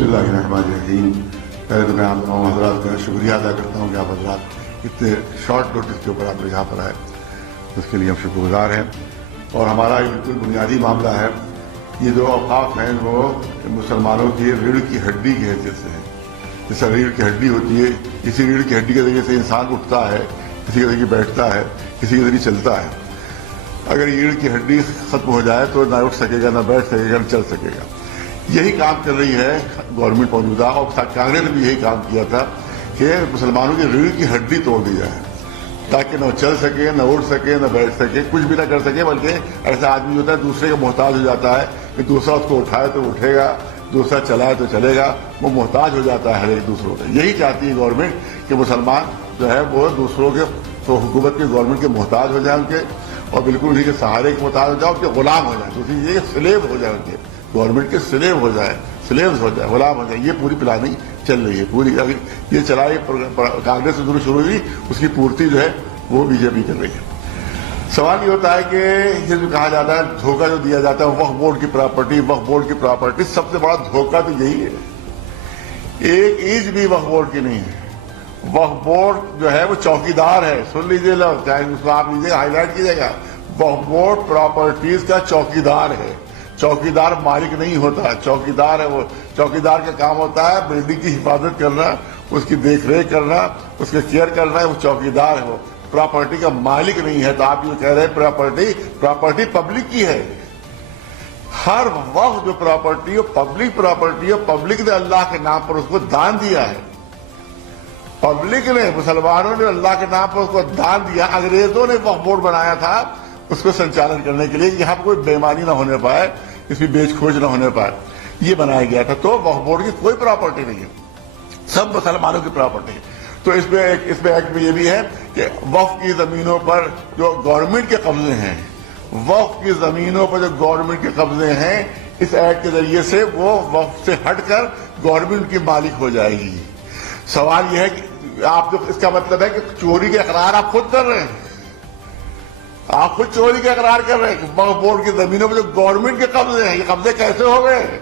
बिस्मिल्लाहिर्रहमानिर्रहीम। पहले तो मैं आप तमाम हज़रात का शुक्रिया अदा करता हूँ कि आप हज़रात इतने शॉर्ट नोटिस के ऊपर आप लोग यहाँ पर आए, उसके लिए हम शुक्रगुजार हैं। और हमारा ये बिल्कुल बुनियादी मामला है, ये जो औकाफ हैं वो मुसलमानों की रीढ़ की हड्डी की हैसियत से है। जैसे रीढ़ की हड्डी होती है, इसी रीढ़ की हड्डी के जरिए से इंसान उठता है, किसी के जरिए बैठता है, किसी के जरिए चलता है। अगर रीढ़ की हड्डी खत्म हो जाए तो ना उठ सकेगा, ना बैठ सकेगा, ना चल सकेगा। यही काम कर रही है गवर्नमेंट मौजूदा, और कांग्रेस ने भी यही काम किया था कि मुसलमानों की रीढ़ की हड्डी तोड़ दी जाए, ताकि न चल सके, न उठ सके, न बैठ सके, कुछ भी ना कर सके। बल्कि ऐसा आदमी होता है दूसरे का मोहताज हो जाता है कि दूसरा उसको उठाए तो उठेगा, दूसरा चलाए तो चलेगा, वो मोहताज हो जाता है हर एक दूसरों का। यही चाहती है गवर्नमेंट कि मुसलमान जो है वो दूसरों के तो हुकूमत के गवर्नमेंट के मोहताज हो जाए उनके, और बिल्कुल उन्हीं के सहारे के मोहताज हो जाए, उनके गुलाम हो जाए। दूसरी ये स्लेव हो जाए, उनके गवर्नमेंट के स्लेव हो जाए, स्लेव्स हो जाए, गुलाम हो जाए। ये पूरी प्लानिंग चल रही है पूरी। अगर ये चलाई कांग्रेस से शुरू हुई, उसकी पूर्ति जो है वो बीजेपी कर रही है। सवाल ये होता है कि ये जो कहा जाता है धोखा जो दिया जाता है वक्फ बोर्ड की प्रॉपर्टी, वक्फ बोर्ड की प्रॉपर्टी, सबसे बड़ा धोखा तो यही है। एक इंच भी वक्फ बोर्ड की नहीं है। वक्फ बोर्ड जो है वो चौकीदार है। सुन लीजिए लोग, चाहे उसको आप लीजिए, हाईलाइट कीजिएगा। वक्फ बोर्ड प्रॉपर्टीज का चौकीदार है। चौकीदार मालिक नहीं होता, चौकीदार है वो। चौकीदार का काम होता है बिल्डिंग की हिफाजत करना, उसकी देखरेख करना, उसके केयर करना, वो चौकीदार है। वो प्रॉपर्टी का मालिक नहीं है। तो आप ये कह रहे हैं प्रॉपर्टी पब्लिक की है। हर वक्त जो प्रॉपर्टी हो पब्लिक प्रॉपर्टी हो, पब्लिक ने अल्लाह के नाम पर उसको दान दिया है। पब्लिक ने, मुसलमानों ने अल्लाह के नाम पर उसको दान दिया। अंग्रेजों ने वक्फ बोर्ड बनाया था उसको संचालन करने के लिए, यहाँ पर कोई बेईमानी ना होने पाए, इसमें बेच खोज ना होने पाए, ये बनाया गया था। तो वक्फ बोर्ड की कोई प्रॉपर्टी नहीं है, सब मुसलमानों की प्रॉपर्टी है। तो इसमें एक्ट में ये भी है कि वक्फ की जमीनों पर जो गवर्नमेंट के कब्जे हैं, वक्फ की जमीनों पर जो गवर्नमेंट के कब्जे हैं, इस एक्ट के जरिए से वो वक्फ से हटकर गवर्नमेंट की मालिक हो जाएगी। सवाल यह है कि आप जो, इसका मतलब है कि चोरी के इकरार आप खुद कर रहे हैं। आप खुद चोरी का इकरार कर रहे हैं। वक्फ बोर्ड की जमीनों पर जो गवर्नमेंट के कब्जे हैं, ये कब्जे कैसे हो गए?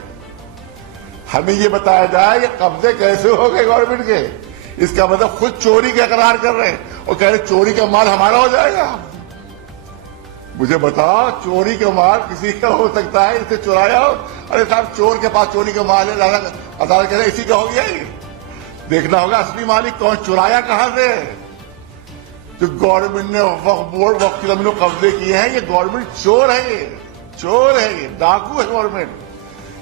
हमें ये बताया जाए कि कब्जे कैसे हो गए गवर्नमेंट के। इसका मतलब खुद चोरी का इकरार कर रहे हैं और कह रहे चोरी का माल हमारा हो जाएगा। मुझे बताओ, चोरी का माल किसी का हो सकता है, इसे चुराया हो? अरे साहब, चोर के पास चोरी का माल है, अदालत कह रहे इसी का हो गया। देखना होगा असली मालिक कौन, चुराया कहां से। जो गवर्नमेंट ने वक्फ की जमीनों कब्जे किए हैं, ये गवर्नमेंट चोर है, ये चोर है, ये डाकू है गवर्नमेंट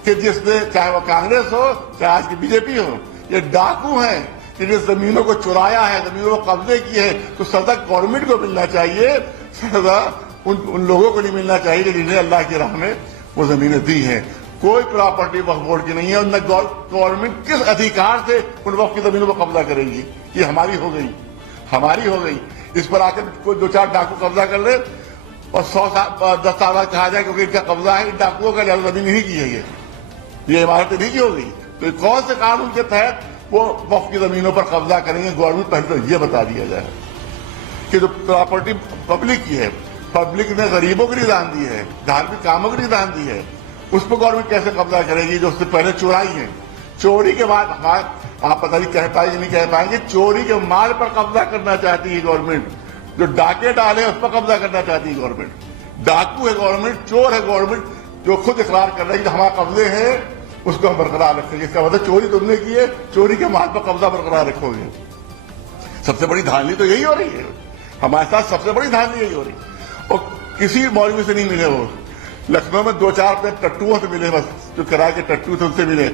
कि जिसने, चाहे वो कांग्रेस हो चाहे आज की बीजेपी हो, ये डाकू है कि जिस जमीनों को चुराया है, जमीनों को कब्जे किए हैं। तो सजा गवर्नमेंट को मिलना चाहिए, सजा उन लोगों को नहीं मिलना चाहिए जिन्हें अल्लाह की राह में वो जमीनें दी हैं। कोई प्रॉपर्टी वक्फ बोर्ड की नहीं है, और न गवर्नमेंट किस अधिकार से उन वक्फ की जमीनों पर कब्जा करेगी कि हमारी हो गई, हमारी हो गई। इस पर आकर कोई दो चार डाकू कब्जा कर ले और 10 साल बाद कहा जाए क्योंकि इनका कब्जा है, इन डाकुओं का जमीन नहीं की है, ये इमारतें नहीं की होगी। तो कौन से कानून के तहत वो वक्फ की जमीनों पर कब्जा करेंगे गवर्नमेंट? पहले तो ये बता दिया जाए कि जो प्रॉपर्टी पब्लिक की है, पब्लिक ने गरीबों के लिए दान दी है, धार्मिक कामों के लिए दान दी है, उस पर गवर्नमेंट कैसे कब्जा करेगी जो उससे पहले चुराई है? चोरी के बाद आप पता नहीं कह पाएंगे नहीं कह पाएंगे, चोरी के माल पर कब्जा करना चाहती है गवर्नमेंट। जो डाके डाले उस पर कब्जा करना चाहती है गवर्नमेंट। डाकू है गवर्नमेंट, चोर है गवर्नमेंट, जो खुद इकरार कर रहे हैं कि हमारे कब्जे हैं, उसको हम बरकरार रखेंगे। इसका मतलब चोरी तुमने की है, चोरी के माल पर कब्जा बरकरार रखोगे। सबसे बड़ी धांधली तो यही हो रही है हमारे साथ, सबसे बड़ी धांधली यही हो रही है। और किसी मौलवी से नहीं मिले वो, लखनऊ में 2-4 अपने टट्टुओं से मिले, बस जो किराए के टट्टू थे उनसे मिले।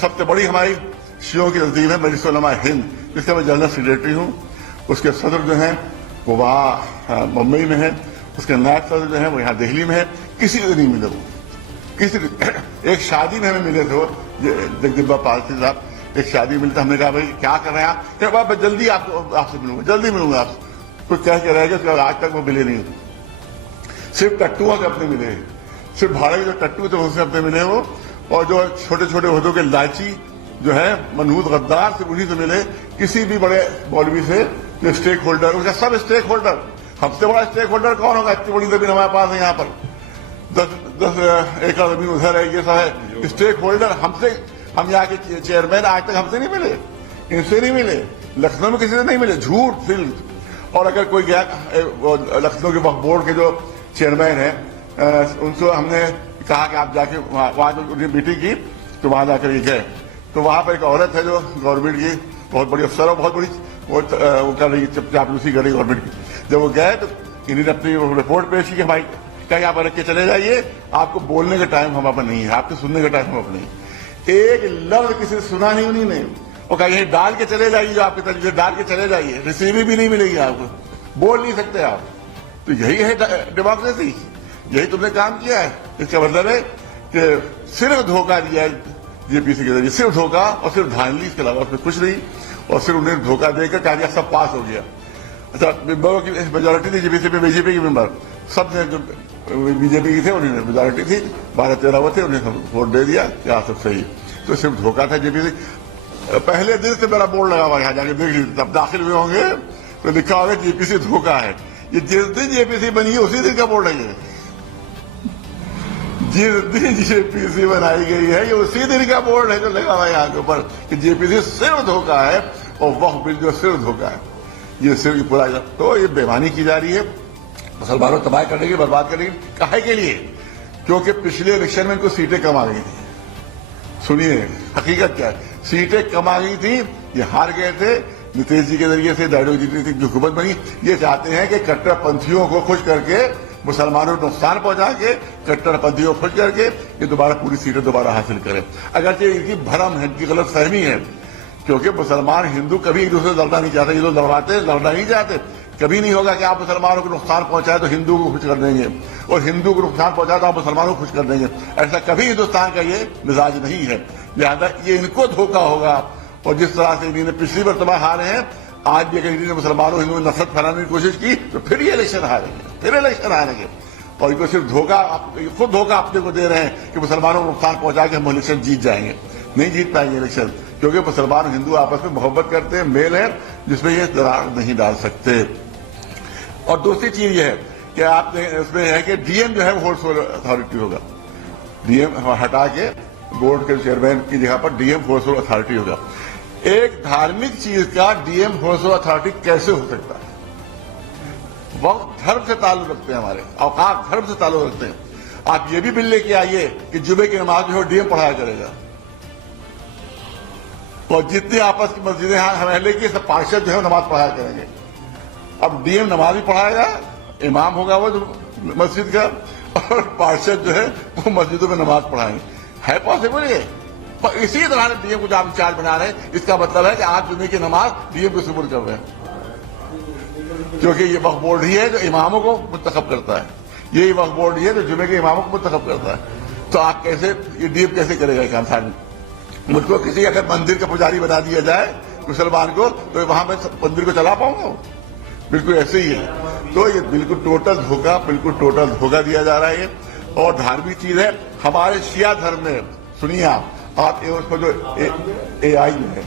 सबसे बड़ी हमारी शियों की तंजीम है मजलिस उलमा हिंद, जिसका मैं जनरल सेक्रेटरी हूँ। उसके सदर जो हैं वो वहाँ मुंबई में है, उसके नायब सदर जो है वो यहाँ दिल्ली में है। किसी से नहीं मिले वो, किसी एक शादी में हमें मिले थे वो जगदीबा पालसी साहब, एक शादी मिलता। हमने कहा भाई क्या कर रहे हैं आप? क्या बात, जल्दी आपसे मिलूंगा, जल्दी मिलूंगा आपसे। कुछ कह के रह गए, आज तक वो मिले नहीं। सिर्फ टट्टुओं से अपने मिले, सिर्फ भाड़े के जो टट्टू थे उनसे अपने मिले वो, और जो छोटे छोटे उहदों के लाची जो है मनहूस गद्दार से, उन्हीं से मिले। किसी भी बड़े मौलवी से जो स्टेक होल्डर, उसका सब स्टेक होल्डर, हमसे बड़ा स्टेक होल्डर कौन होगा? इतनी बड़ी जमीन हमारे पास है, यहाँ पर 10 एकड़ जमीन उधर है, ये सब है। स्टेक होल्डर हमसे हम यहाँ के चेयरमैन आज तक हमसे नहीं मिले, इनसे नहीं मिले, लखनऊ में किसी से नहीं मिले, झूठ सिर्फ। और अगर कोई गया लखनऊ के वक्फ बोर्ड के जो चेयरमैन है उनसे हमने कहा कि आप जाके वहां जो मीटिंग की तो वहां जाकर ये गए, तो वहां पर एक औरत है जो गवर्नमेंट की बहुत बड़ी अफसर और बहुत बड़ी वो कर रही चापलूसी कर रही गवर्नमेंट की। जब वो गए तो इन्होंने अपनी रिपोर्ट पेश की कि भाई कहीं आप रख के चले जाइए, आपको बोलने का टाइम हम पर नहीं है, आपको सुनने का टाइम हम पर नहीं। एक लफ्ज किसी ने सुना नहीं उन्हीं ने, वो कहा यही डाल के चले जाइए, जो आपके तरीके डाल के चले जाइए, रिसीविंग भी नहीं मिलेगी आपको, बोल नहीं सकते आप। तो यही है डेमोक्रेसी, यही तुमने काम किया है। इसका मतलब है कि सिर्फ धोखा दिया है जेपीसी के जरिए, सिर्फ धोखा और सिर्फ धांधली, इसके अलावा उसमें कुछ नहीं। और सिर्फ उन्हें धोखा देकर कहा दिया सब पास हो गया। अच्छा, मेंबरों की मेजोरिटी थी जेपीसी पे, बीजेपी के मेंबर सब ने जो बीजेपी के थे उन्होंने मेजोरिटी थी, 12-13 वो थे, उन्हें वोट दे दिया कि हाँ सब सही। तो सिर्फ धोखा था जेपीसी। पहले दिन से मेरा बोर्ड लगा हुआ यहाँ जाके देख लीजिए, तब दाखिल हुए होंगे तो लिखा होगा जेपीसी धोखा है। ये जिस दिन जेपीसी बनी है उसी दिन का बोर्ड है ये, जिस दिन जेपीसी बनाई गई है ये उसी दिन का बोर्ड है जो लगा हुआ है यहाँ के ऊपर कि जेपीसी सिर्फ धोखा है और वक्फ बिल जो सिर्फ धोखा है, ये सिर्फ पूरा। तो ये बेईमानी की जा रही है मुसलमानों को तबाह करने की, बर्बाद करने की। काहे के लिए? क्योंकि पिछले इलेक्शन में इनको सीटें कम आ गई थी। सुनिए हकीकत क्या है, सीटें कम आ गई थी, ये हार गए थे नीतीश जी के जरिए से, डायडो जी की जो हुकूमत बनी। ये चाहते हैं कि कट्टरपंथियों को खुश करके, मुसलमानों को नुकसान पहुंचा के, कट्टरपंथियों को खुश करके ये दोबारा पूरी सीटें दोबारा हासिल करें। अगरचे इनकी भ्रम है, इनकी गलत फहमी है, क्योंकि मुसलमान हिंदू कभी एक दूसरे से लड़ना नहीं चाहते। ये लोग लड़वाते, लड़ना नहीं चाहते। कभी नहीं होगा कि आप मुसलमानों को नुकसान पहुंचाए तो हिंदू को खुश कर देंगे, और हिंदू को नुकसान पहुंचाए तो आप मुसलमानों को खुश कर देंगे। ऐसा कभी हिंदुस्तान का ये मिजाज नहीं है। लिहाजा ये इनको धोखा होगा। और जिस तरह से इन्होंने पिछली मरतबा हारे हैं, आज भी अगर इन्होंने मुसलमानों हिंदुओं में नफरत फैलाने की कोशिश की तो फिर ये इलेक्शन हारेंगे, फिर इलेक्शन हारेंगे। और इनको सिर्फ धोखा, खुद धोखा अपने को दे रहे हैं कि मुसलमानों को नुकसान पहुंचा के हम इलेक्शन जीत जाएंगे। नहीं जीत पाएंगे इलेक्शन, क्योंकि मुसलमान और हिंदू आपस में मोहब्बत करते हैं, मेल है जिसमें ये दरार नहीं डाल सकते। और दूसरी चीज ये है कि आपने इसमें है कि डीएम जो है वो होल्ड अथॉरिटी होगा। डीएम हटा के बोर्ड के चेयरमैन की जगह पर डीएम होल्ड अथॉरिटी होगा। एक धार्मिक चीज का डीएम होल्ड अथॉरिटी कैसे हो सकता है? वक्त धर्म से ताल्लुक रखते हैं, हमारे औकात धर्म से ताल्लुक रखते हैं। आप ये भी बिल लेके आइए कि जुमे की नमाज जो है डीएम पढ़ाया करेगा, और जितनी आपस की मस्जिदें हमें की सब पार्षद जो है नमाज पढ़ाया करेंगे। अब डीएम नमाज भी पढ़ाएगा, इमाम होगा वो जो मस्जिद का, और पार्षद जो है वो मस्जिदों में नमाज पढ़ाएंगे। है पॉसिबल ये? पर इसी तरह डीएम को आप चार्ज बना रहे हैं, इसका मतलब है कि आप जुमे की नमाज डीएम को सुपुर्द कर रहे हैं, क्योंकि ये वक्फ बोर्ड ही है जो इमामों को मुंतखब करता है। यही वक्फ बोर्ड ही है जो जुमे के इमामों को मुंतखब करता है। तो आप कैसे, ये डीएम कैसे करेगा काम सारी? मुझको किसी अगर मंदिर का पुजारी बना दिया जाए मुसलमान को, तो वहां मैं मंदिर को चला पाऊंगा? बिल्कुल ऐसे ही है। तो ये बिल्कुल टोटल धोखा, बिल्कुल टोटल धोखा दिया जा रहा है। और धार्मिक चीज है हमारे शिया धर्म में। सुनिए आप उसको जो AI है,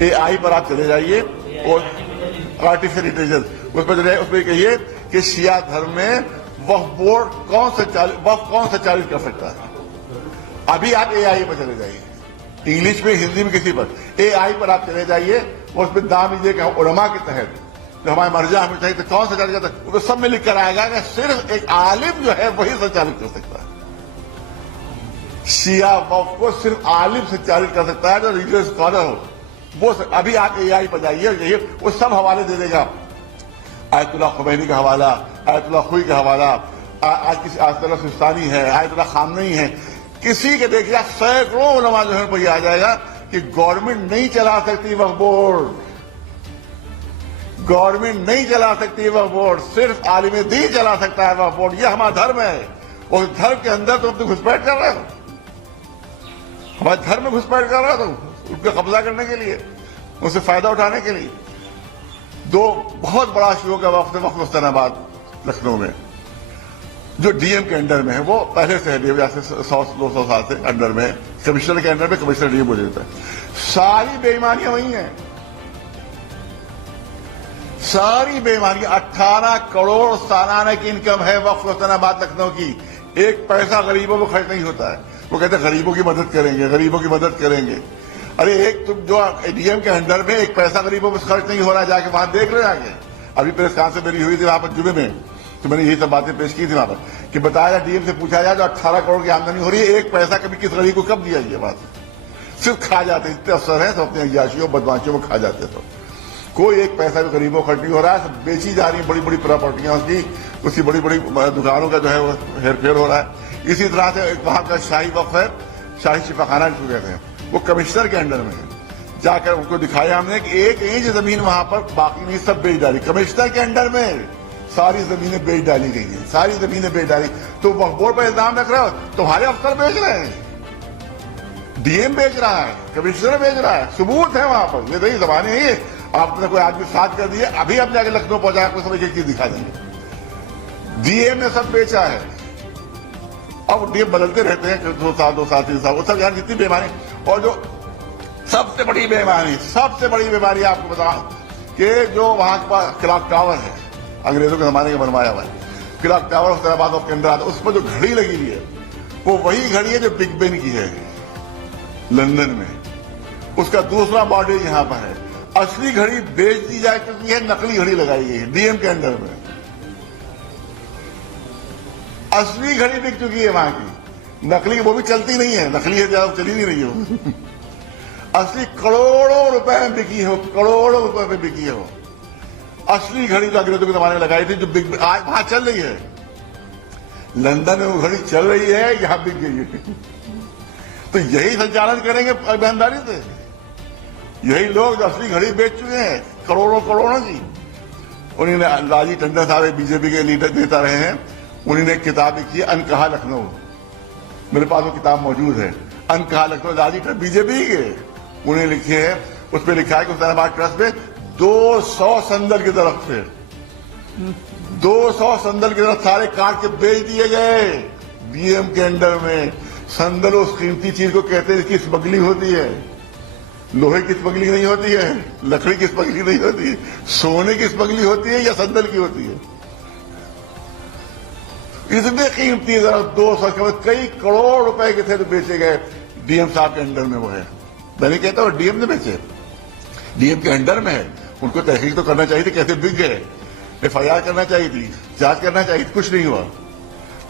AI पर आप चले जाइए और आर्टिफिशियल इंटेलिजेंस उस पर चले, उसमें कहिए कि शिया धर्म में वक्फ बोर्ड कौन संचालित कर सकता है। अभी आप AI पर चले जाइए, इंग्लिश में, हिंदी में, किसी पर AI पर आप चले जाइए और उसमें दाम लीजिए कि उलमा के तहत जो हमारे मर्जा हमें चाहिए तो कौन संचालित करता है, वो सब में लिख कर आएगा कि सिर्फ एक आलिम जो है वही संचालित कर सकता है। शिया वक्फ को सिर्फ आलिम संचालित कर सकता है जो रिलीजियस स्कॉलर हो। वो अभी आप AI पर जाइए, वो सब हवाले दे देगा। आयतुल्लाह खुमैनी का हवाला, आयतुल्लाह खुई का हवाला, आज किसी आयतुल्लाह सिस्तानी है, आयतुल्लाह खामनई है, किसी के देखिए सैकड़ों उलमा जो है पर यह आ जाएगा कि गवर्नमेंट नहीं चला सकती वक्फ बोर्ड, गवर्नमेंट नहीं चला सकती वक्फ बोर्ड, सिर्फ आलिम दीन चला सकता है वक्फ बोर्ड। यह हमारा धर्म है। और धर्म के अंदर तुम तो घुसपैठ कर रहे हो, हमारे धर्म में घुसपैठ कर रहे हो तुम, उनका कब्जा करने के लिए, उससे फायदा उठाने के लिए। दो बहुत बड़ा शुरू का वक्त हुसैनाबाद लखनऊ में जो डीएम के अंडर में है, वो पहले से है, 100-200 साल से अंडर में, कमिश्नर के अंडर में कमिश्नर डीएम बोल देता है। सारी बेईमानियां वही हैं, सारी बेईमानियां। 18 करोड़ सालाना की इनकम है वक्फ हुसैनाबाद लखनऊ की, एक पैसा गरीबों को खर्च नहीं होता है। वो कहते गरीबों की मदद करेंगे, गरीबों की मदद करेंगे। अरे एक तुम जो डीएम के अंडर में एक पैसा गरीबों में खर्च नहीं हो रहा है, जाके वहां देख लो जाके। अभी प्रेस कॉन्फ्रेंस मेरी हुई थी वहां पर जुमे में, तो मैंने यही सब बातें पेश की थी वहां पर कि बताया डीएम से पूछा जाए जो 18 करोड़ की आमदनी हो रही है, एक पैसा कभी किस गरीब को कब दिया ये बात, सिर्फ खा जाते। इतने अफसर हैं तो अपने अयाशियों बदमाशियों को खा जाते। तो कोई एक पैसा भी गरीबों को खर्च नहीं हो रहा है, सब बेची जा रही है बड़ी बड़ी प्रॉपर्टियां उसकी, उसकी बड़ी बड़ी दुकानों का जो है वो हेरफेर हो रहा है। इसी तरह से वहां का शाही वक्फ है, शाही शिफाखाना जिसको कहते हैं, वो कमिश्नर के अंडर में है। जाकर उनको दिखाया हमने कि एक इंच जमीन वहां पर बाकी नहीं, सब बेच डाली। कमिश्नर के अंडर में सारी जमीनें बेच डाली गई हैं, सारी जमीनें बेच डाली। तो बोर्ड पर इल्जाम रख रहे हो तुम्हारे अफसर बेच रहे हैं, डीएम बेच रहा है, कमिश्नर बेच रहा है, सबूत है वहां पर। ये नहीं जमाने ही आपने कोई आदमी साथ कर दिया, अभी आप जाके लखनऊ पहुंचा आपको सब एक चीज दिखा देंगे। डीएम ने सब बेचा है। अब डीएम बदलते रहते हैं 2 साल 2 साल 3 साल, वो सब यार जितनी बेईमानी। और जो सबसे बड़ी बेईमानी आपको बताऊं कि जो वहां के पास क्लॉक टावर है, अंग्रेजों के जमाने का बनवाया हुआ है क्लॉक टावर, हैदराबाद ऑफ के अंदर आता, उस पर जो घड़ी लगी हुई है वो वही घड़ी है जो बिग बेन की है लंदन में। उसका दूसरा मॉडल यहां पर है। असली घड़ी बेच दी जा चुकी है, नकली घड़ी लगाई गई है डीएम के अंडर में। असली घड़ी बिक चुकी है वहां की, नकली वो भी चलती नहीं है, नकली है ज्यादा चली नहीं रही हो। असली करोड़ों रुपए में बिकी हो, करोड़ों रुपए में बिकी हो। असली घड़ी तो अंग्रेजों के जमाने में लगाई थी जो बिक आज वहां चल रही है। लंदन में वो घड़ी चल रही है, यहां बिक गई है। तो यही संचालन करेंगे ईमानदारी से, यही लोग जो असली घड़ी बेच चुके हैं करोड़ों करोड़ों की। उन्होंने लालजी टंडन साहब बीजेपी के लीडर नेता रहे हैं, उन्होंने एक किताब लिखी है अनकहा लखनऊ, मेरे पास वो किताब मौजूद है। अनकहा लखनऊ लालजी टंडन बीजेपी के उन्हें लिखी है, उसमें लिखा है कि हुसैनाबाद ट्रस्ट में 200 संदल की तरफ से 200 संदल की तरफ सारे काट के बेच दिए गए डीएम के अंडर में। संदल उस कीमती चीज को कहते हैं जिसकी स्मगलिंग होती है, लोहे की स्मगलिंग नहीं होती है, लकड़ी की स्मगलिंग नहीं होती है, सोने की स्मगलिंग होती है या संदल की होती है। इतने कीमती 200 कई करोड़ रुपए के थे तो बेचे गए डीएम साहब के अंडर में। वो है, मैंने कहता हूं डीएम ने बेचे, डीएम के अंडर में है। उनको तहकीक तो करना चाहिए थी कैसे बिक गए, एफआईआर करना चाहिए थी, जांच करना चाहिए, कुछ नहीं हुआ।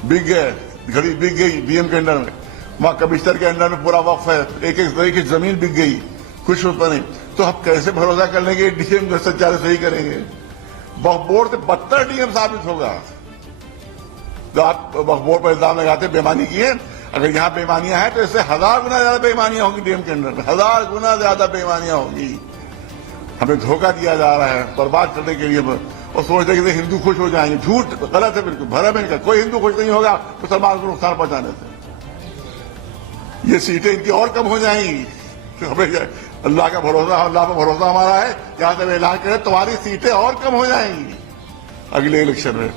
बिक गए, घड़ी बिक गई डीएम के अंडर में। वहां कमिश्नर के अंडर में पूरा वक्फ है, एक एक जमीन बिक गई, कुछ होता नहीं। तो हम कैसे भरोसा कर लेंगे डीएम जो संचालन सही करेंगे? बोर्ड से बदतर डीएम साबित होगा। जो आप बोर्ड पर इल्जाम लगाते बेईमानी की है, अगर यहां बेईमानियां हैं तो इससे 1000 गुना ज्यादा बेईमानियां होंगी डीएम के अंडर में, 1000 गुना ज्यादा बेईमानियां होंगी। हमें धोखा दिया जा रहा है बर्बाद करने के लिए, और सोचते कि हिंदू खुश हो जाएंगे। झूठ, गलत है, बिल्कुल भरम इनका। कोई हिंदू खुश नहीं होगा मुसलमान को नुकसान पहुंचाने से। ये सीटें इनकी और कम हो जाएंगी। तो हमें अल्लाह का भरोसा, अल्लाह पर भरोसा हमारा है। यहां से ऐलान करें तुम्हारी सीटें और कम हो जाएंगी अगले इलेक्शन में।